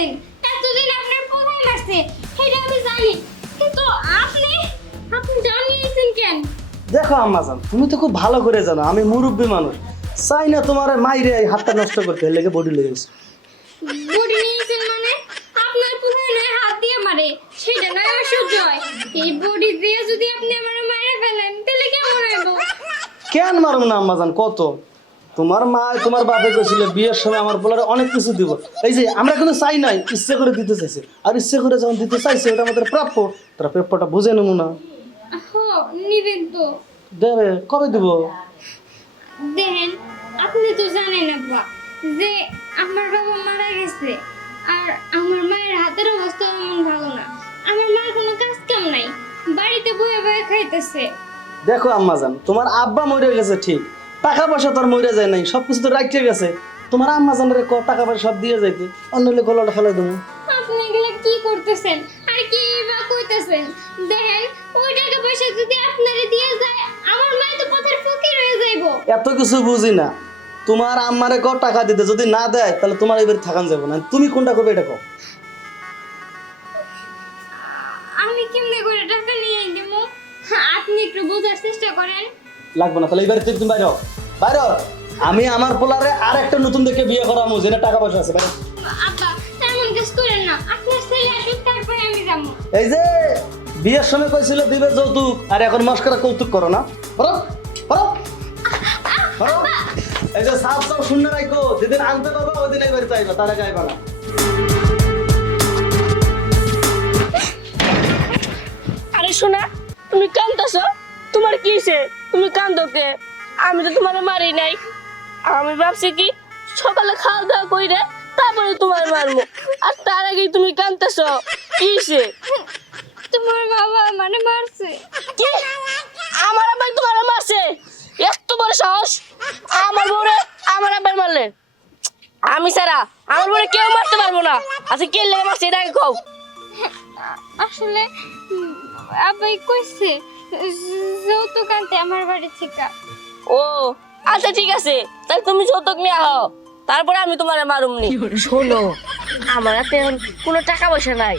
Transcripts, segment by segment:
মারছেন, এতদিন আপনার কোথায় মারছে সেটা আমি জানি, কিন্তু আপনি আপনি জানিয়েছেন কেন? দেখো আম্মাজান, তুমি তো খুব ভালো করে জানো আমি মুরব্বী মানুষ, চাই না তোমার মাইরে এই হাতটা নষ্ট করতে, এর লেগে বডি লেগেছে। বডি নিয়েছেন মানে? আপনার কোথায় নয় হাত দিয়ে মারে, সেটা নয় আমার সহ্য হয়। এই বডি দিয়ে যদি আপনি আমার মায়ের ফেলেন তাহলে কেমন হইব? কেন মারব না আম্মাজান, কত তোমার মা তোমার বাপে কইছিল বিয়ের সময় আমার বলার অনেক কিছু দিব, এই যে আমরা কোনো চাই নাই, ইচ্ছে করে দিতে চাইছে, আর ইচ্ছে করে যখন দিতে চাইছে ওটা আমাদের প্রাপ্য, তারা প্রাপ্যটা বুঝে নেবো না। নিবেন তো? দেবে, কবে দিব? দেখেন, আপনি তো জানেন আব্বা যে আমার বাবা মারা গেছে, আর আমার মায়ের হাতের অবস্থা এমন ভালো না। আমার মার কোনো কাজ কাম নাই, বাড়িতে বয়ে বয়ে খাইতেছে। দেখো আম্মাজান, তোমার আব্বা মরে গেছে ঠিক, টাকা পয়সা তোর মরে যায় নাই, সবকিছু তো রাখিয়ে গেছে, তোমার আম্মাজানের টাকা পয়সা সব দিয়ে যাইতে, অন্য হলে গলাটা ফেলে দেবো। আপনি এগুলা কি করতেছেন আর কি বা কইতেছেন? দেখেন, ওই টাকা পয়সা যদি আপনারে দিয়ে যায় আমার মা তো পথের ফকির হয়ে যাইবো। এত কিছু বুঝি না, তোমার আম্মারে টাকা দিতে, যদি না দেয় তাহলে তোমার এবার থাকান যাবো না, তুমি কোনটা করবে এটা কও। আমি কেমনে করে টাকা নিয়ে দিব? আপনি একটু বোঝার চেষ্টা করেন। লাগবে না, তাহলে এবারে তুমি বাইরে হও, বাইরে হও। আমি আমার পোলারে আর একটা নতুন দেখে বিয়ে করামু, যেটা টাকা পয়সা আছে, বাইরে। আব্বা তেমন কিছু করেন না, আপনার ছেলে আসুক তারপরে আমি যাবো। এই যে বিয়ের সময় কইছিল দিবে যৌতুক, আর এখন মস্করা কৌতুক করো না, করো করো করো। এই যে সাপ সাপ শূন্য রাখো, যেদিন আনতে পারবা ওই দিন এবার চাইবা, তারা গাইবা না। আরে শোনা, তুমি কান্দছো, তোমার কি হয়েছে? তুমি কান্দো কে? আমি তো তোমার মারি নাই। আমি ভাবছি কি সকালে খাওয়া দাওয়া কইরে তারপরে তোমার মারবো, আর তার আগেই তুমি কান্দতেছো। কি হয়েছে? তোমার বাবা মানে মারছে। কি? আমার আব্বাই তোমার মারছে? এত বড় সাহস! আমার বউরে আমার আব্বাই মারলে? আমি ছাড়া আমার বউরে কেউ মারতে পারবো না। আচ্ছা কে লেগে মারছে এটা আগে কও। আসলে আব্বাই কইছে যৌতুক আনতে আমার বাড়ি থেকে। ও আচ্ছা ঠিক আছে, তাই তুমি যৌতুক নিয়ে আহ, তারপরে আমি তোমার মারুমনি। শোনো, আমার হাতে এখন কোনো টাকা পয়সা নাই,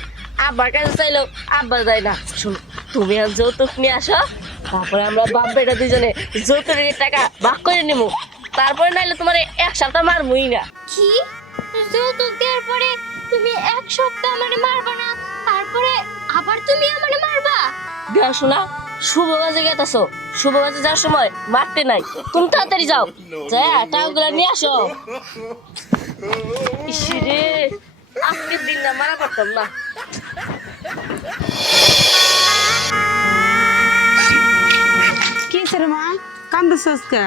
আব্বার কাছে চাইলেও আব্বা যায় না। শোনো, তুমি এখন যৌতুক নিয়ে আসো, তারপরে আমরা বাপ বেটা দুজনে যৌতুকের টাকা ভাগ করে নিবো, তারপরে নাইলে তোমার এক সপ্তাহ মারমুই না। কি? যৌতুক দেওয়ার পরে তুমি এক সপ্তাহ আমারে মারবা না, তারপরে আবার তুমি আমারে মারবা? দেখ শোনা, শুভ কাজে গেতাছো, শুভ কাজে যাওয়ার সময় মারতে নাই, তুমি তাড়াতাড়ি যাও, যা টাকাগুলো নিয়ে আসো। ইসরে, আজকের দিন না মারা পারতাম না। কি রে মা, কান্দছিস কে?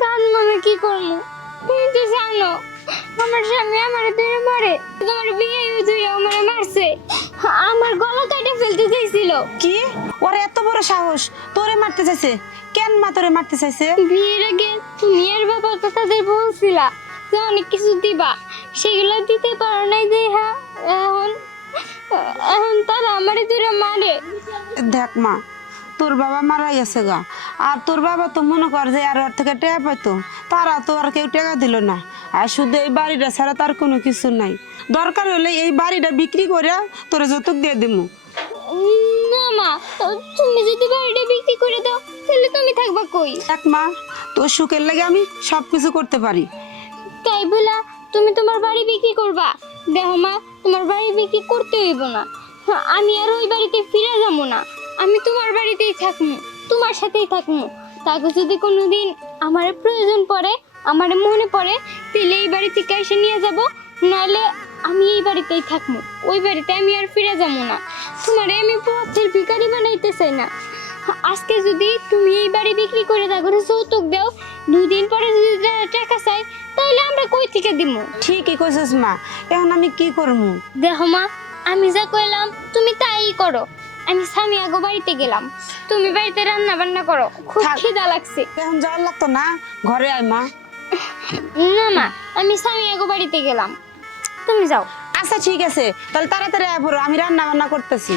কান মানে কি করবো? তুমি তো জানো আমার স্বামী আমারে ধরে মারে, তোমার বিয়ে ধরে আমারে মারছে, আমার গলা কেটে ফেলতে চাইছিল। কি ওর এত বড় সাহস, তোরে মারতে চাইছে? কেন মা তোরে মারতে চাইছে? বিয়ের আগে তুমি আর বাবা তো তাদের বলছিলা যে অনেক কিছু দিবা, সেগুলো দিতে পারো নাই যে। হ্যাঁ, এখন এখন তারা আমারে ধরে মারে। দেখ মা, তোর বাবা মারাই আছে গা, আর তোর বাবা তো মনে কর যে আর ওর থেকে টেকা পাইতো, তারা তো আর কেউ টেকা দিল না, আর শুধু এই বাড়িটা ছাড়া তার কোনো কিছু নাই। দরকার হলে এই বাড়িটা বিক্রি করে তোরে যৌতুক দিয়ে দিমু। না মা, তুমি যদি বাড়িটা বিক্রি করে দাও তাহলে তুমি থাকবা কই? দেখ মা, তোর সুখের লাগে আমি সব কিছু করতে পারি। তাই বলা তুমি তোমার বাড়ি বিক্রি করবা? দেখো মা, তোমার বাড়ি বিক্রি করতে হইব না, আমি আর ওই বাড়িতে ফিরে যাবো না, আমি তোমার বাড়িতেই থাকবো, তোমার সাথেই থাকবো। তাকে যদি কোনোদিন আমার প্রয়োজন পড়ে, আমার মনে পড়ে, তাহলে এই বাড়ি থেকে এসে নিয়ে যাব, নাহলে আমি এই বাড়িতেই থাকবো, ওই বাড়িতে আমি আর ফিরে যাবো না। তোমার আমি পথের ভিখারি বানাইতে চাই না। আজকে যদি তুমি এই বাড়ি বিক্রি করে দাও, করে যৌতুক দাও, 2 দিন পরে যদি টাকা চাই তাহলে আমরা কই থেকে দিব? ঠিকই কইছিস মা, এখন আমি কি করবো? দেখো মা, আমি যা কইলাম তুমি তাই করো। আমি স্বামী আগো বাড়িতে গেলাম, তুমি বাড়িতে রান্না বান্না করো, খুব থাক। খিদা লাগছে। এখন যাওয়ার লাগতো না, ঘরে আয় মা। না মা, আমি স্বামী আগো বাড়িতে গেলাম, তুমি যাও। আচ্ছা ঠিক আছে, তাহলে তাড়াতাড়ি আয় পড়ো, আমি রান্না বান্না করতেছি।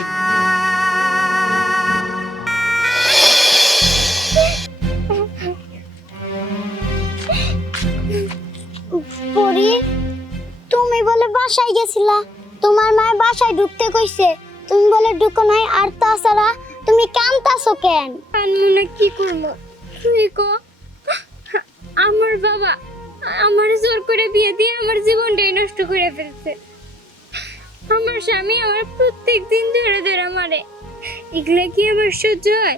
পরি, তুমি বলে বাসায় গেছিলা, তোমার মা বাসায় ঢুকতে কইছে, তুমি বলে ঢুকো নাই। আর তাছাড়া তুমি কাঁদতাছো কেন? আনমু না কি করবো তুই কো। আমার বাবা আমার জোর করে বিয়ে দিয়ে আমার জীবনটাই নষ্ট করে ফেলছে। আমার স্বামী আমার প্রত্যেক দিন ধরে ধরে মারে, এগুলা কি আমার সহ্য হয়?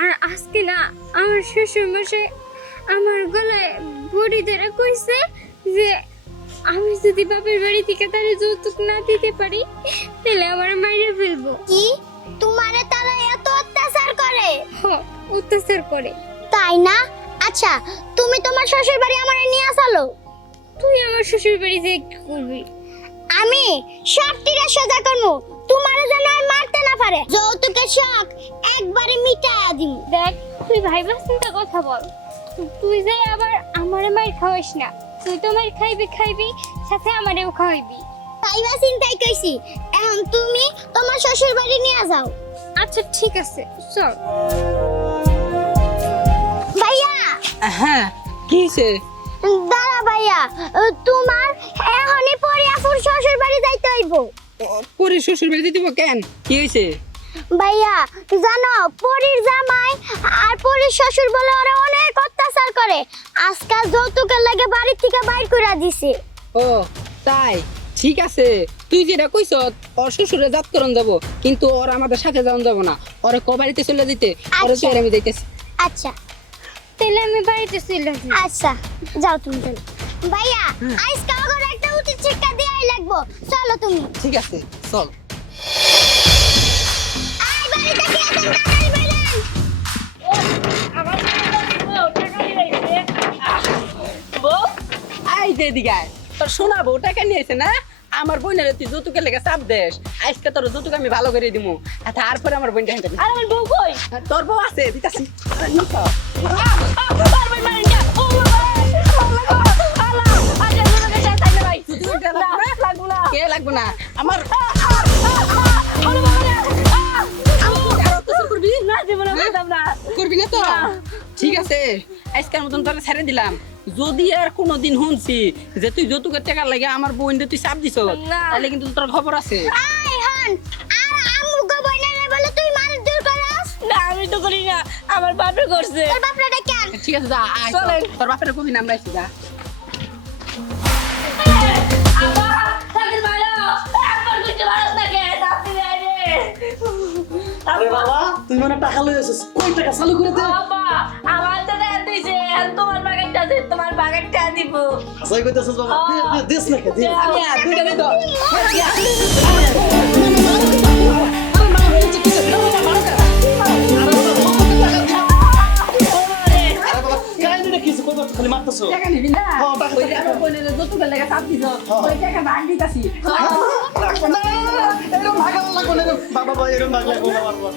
আর আজকে না আমার শ্বশুর মশাই আমার গলায় বড়ি ধরে কইছে যে আমি যদি বাপের বাড়ি থেকে তার যৌতুক না দিতে পারি তাহলে আমার মাইরে ফেলবো। কি তোমারে তারা এত অত্যাচার করে? অত্যাচার করে। তাই না? আচ্ছা, তুমি তোমার শ্বশুর বাড়ি আমারে নিয়ে আসালো। তুই আমার শ্বশুর বাড়ি যে কি করবি? আমি সব টিরা সোজা করমু, তোমারে যেন আর মারতে না পারে। যৌতুকের শখ একবারে মিটায়া দিমু। দেখ তুই ভাইবা চিন্তা কথা বল, তুই যে আবার আমারে মাইর খাওয়াইস না। তুই তো মাইর খাইবি সাথে আমারেও খাওয়াইবি। তাইবা চিন্তাই কইছি, এখন তুমি তোমার শ্বশুর বাড়ি নিয়ে যাও। আচ্ছা ঠিক আছে চল। ভাইয়া হ্যাঁ কি হয়েছে? দাঁড়া ভাইয়া, তোমার এখনই পরিয়াপুর শ্বশুর বাড়ি যাইতে হইব। পরে শ্বশুর বাড়িতে দিব কেন? কি হয়েছে? ভাইয়া জানো, পরীর জামাই আর পরীর শ্বশুর বলে ওরা অনেক অত্যাচার করে। আজকাল যৌতুকের লাগে বাড়ি থেকে বাইর করে দিছে। ও তাই, ঠিক আছে। তুই যেটা কইছ ওর শ্বশুরে জাত করন যাবো, কিন্তু ওর আমাদের সাথে যাওন যাবো না। ওরে ক বাড়িতে চলে দিতে, ওরে আচ্ছা। তুই আর আমি যাইতেছি। আচ্ছা তাহলে আমি বাড়িতে চলে যাই। আচ্ছা, যাও তুমি চলো। ভাইয়া আজকে আগর একটা উচিত শিক্ষা দেয়াই লাগবো, চলো তুমি। ঠিক আছে চল। আই বাড়িতে কি আছেন তাড়াতাড়ি বলেন। বউ আই দে দিগায়, তোর শোনা বউ টাকা নিয়েছে না? আমার বোনের তুই যৌতুকের লেগে চাপ দেশ। আজকে তোর যৌতুক আমি ভালো করে দিমু, আর তারপরে আমার বোনটা হেঁটে আর আমার বউ কই? তোর বউ আছে দিতাছি। কে লাগবো না আমার? করবি না তো? ঠিক আছে, আজকের মতন তোরা ছেড়ে দিলাম। যদি আর কোনোদিন শুনছি যে তুই যৌতুকের টাকা লাগে আমার বোন তুই চাপ দিছ, তাহলে কিন্তু তোর খবর আছে। আই হন, আর আম্মু গো বইনারে বলে তুই মার দূর করস। না আমি তো করি না, আমার বাপে করছে। তোর বাপরা ডাকে আন। ঠিক আছে যা, আয় তো। চলেন। তোর বাপের কবি নাম রাখছি যা। আরে বাবা, তুই মানে টাকা লই আসিস, কই টাকা চালু করে দে। আমার তো দেন দিছে, তোমার বাগানটা আছে, তোমার বাগানটা দিব। হাসাই কইতাছিস বাবা, দেস না কে দে। দুইটা দিত। আরে বাবা, কাইন্ড না কিছু কত খালি মারতাছো। টাকা নিবি না? হ্যাঁ, টাকা ওই যে আমার বোনের যৌতুকের লেগে চাপ দিছ, ওই টাকা ভাগ দিতাছি। লাগবে না, এরকম ভাগাল লাগবে না, বাবা ভাই এরকম ভাগ লাগবে না বাবা।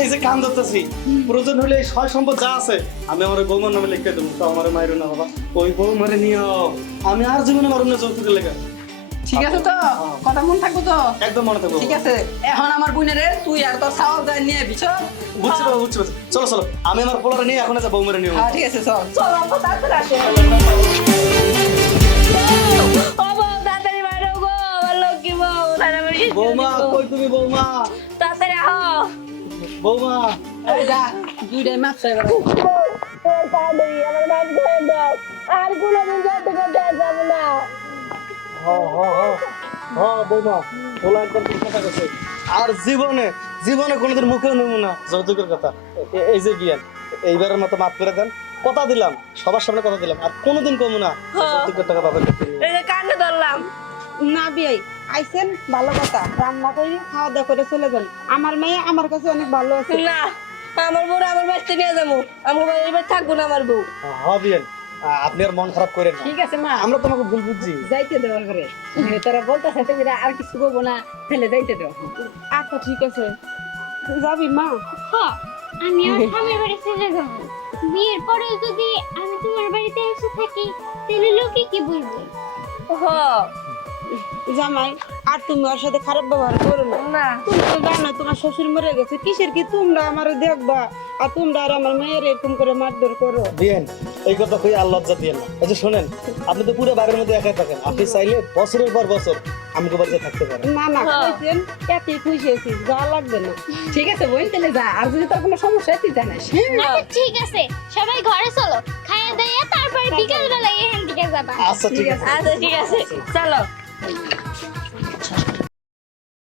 এই যে কান ধরতেছি, প্রয়োজন হলে এই সয় সম্পদ যা আছে আমি আমার বৌমার নামে লিখে দেবো, তো আমার মায়ের না বাবা, ওই বৌমারে নিও। আমি আর জীবনে মারুম না যৌতুকের লেগে। ঠিক আছে তো? কথা মন থাকবো তো? একদম মনে থাকবো। ঠিক আছে, এখন আমার বোনের তুই আর তোর সাওয়াল যায় নিয়ে বিছ। বুঝছি বাবা, বুঝছি বুঝছি। চলো চলো, আমি আমার পোলারে নিয়ে এখন যা বৌমারে নিও। হ্যাঁ ঠিক আছে চল। চলো আপা তাড়াতাড়ি আসো। ও বউ তাড়াতাড়ি বাইরে গো, আমার লক্ষ্মী বউ। তাড়াতাড়ি বৌমা কই তুমি বৌমা? তাড়াতাড়ি আহ। বৌমা এই যা, দুইটাই মাপ চাই এবার। তাড়াতাড়ি আমার মাছ করে দাও, আর কোনোদিন যত করতে যাবো না। বৌমা বলা একদম ঠিক কথা কইছে। আর জীবনে জীবনে কোনোদিন মুখেও নেবো না যৌতুকের কথা। এই যে বিয়ান, এইবারের মতো মাফ করে দেন, কথা দিলাম, সবার সামনে কথা দিলাম, আর কোনোদিন কমু না যৌতুকের টাকা বাবার কাছে নিয়ে। এই যে কান্না ধরলাম। না বিয়াই আইছেন, ভালো কথা। রান্না করে খাওয়া দাওয়া করে চলে যান। আমার মেয়ে আমার কাছে অনেক ভালো আছে। না, আমার বউ আমার বাড়িতে নিয়ে যাবো, আমার বাড়ির বাড়ি থাকবো না আমার বউ। হ্যাঁ বিয়ান, আপনি আর মন খারাপ করেন না, ঠিক আছে মা, আমরা তোমাকে ভুল বুঝছি। যাইতে দেওয়ার করে তোরা বলতেছে তুমি আর কিছু করবো না, তাহলে যাইতে দেও। আচ্ছা ঠিক আছে, যাবি মা? আমি আমার স্বামীর বাড়ি চলে যাবো। বিয়ের পরে যদি আমি তোমার বাড়িতে এসে থাকি তাহলে লোকে কি বলবে? হ, জামাই আর তুমি ওর সাথে খারাপ ব্যবহার করো না। না তুমি তো জানো তোমার শ্বশুর মরে গেছে, কিসের কি তোমরা আমার দেখবা আর তোমরা আর আমার মেয়ের এরকম করে মারধর করো। দিয়েন এই কথা কই আর লজ্জা দিয়েন না। এই যে শোনেন, আপনি তো পুরো বাড়ির মধ্যে একাই থাকেন, আপনি চাইলে বছরের পর বছর আমাকে বাড়িতে থাকতে পারেন। না না কইছেন এতই খুশি আছি, যা লাগবে না। ঠিক আছে বোন, তাহলে যা, আর যদি তোর কোনো সমস্যা হয় তুই জানাস। আচ্ছা ঠিক আছে, সবাই ঘরে চলো, খাইয়া দাইয়া তারপরে বিকেল বেলায় এখান থেকে যাবা। আচ্ছা ঠিক আছে। আচ্ছা ঠিক আছে চলো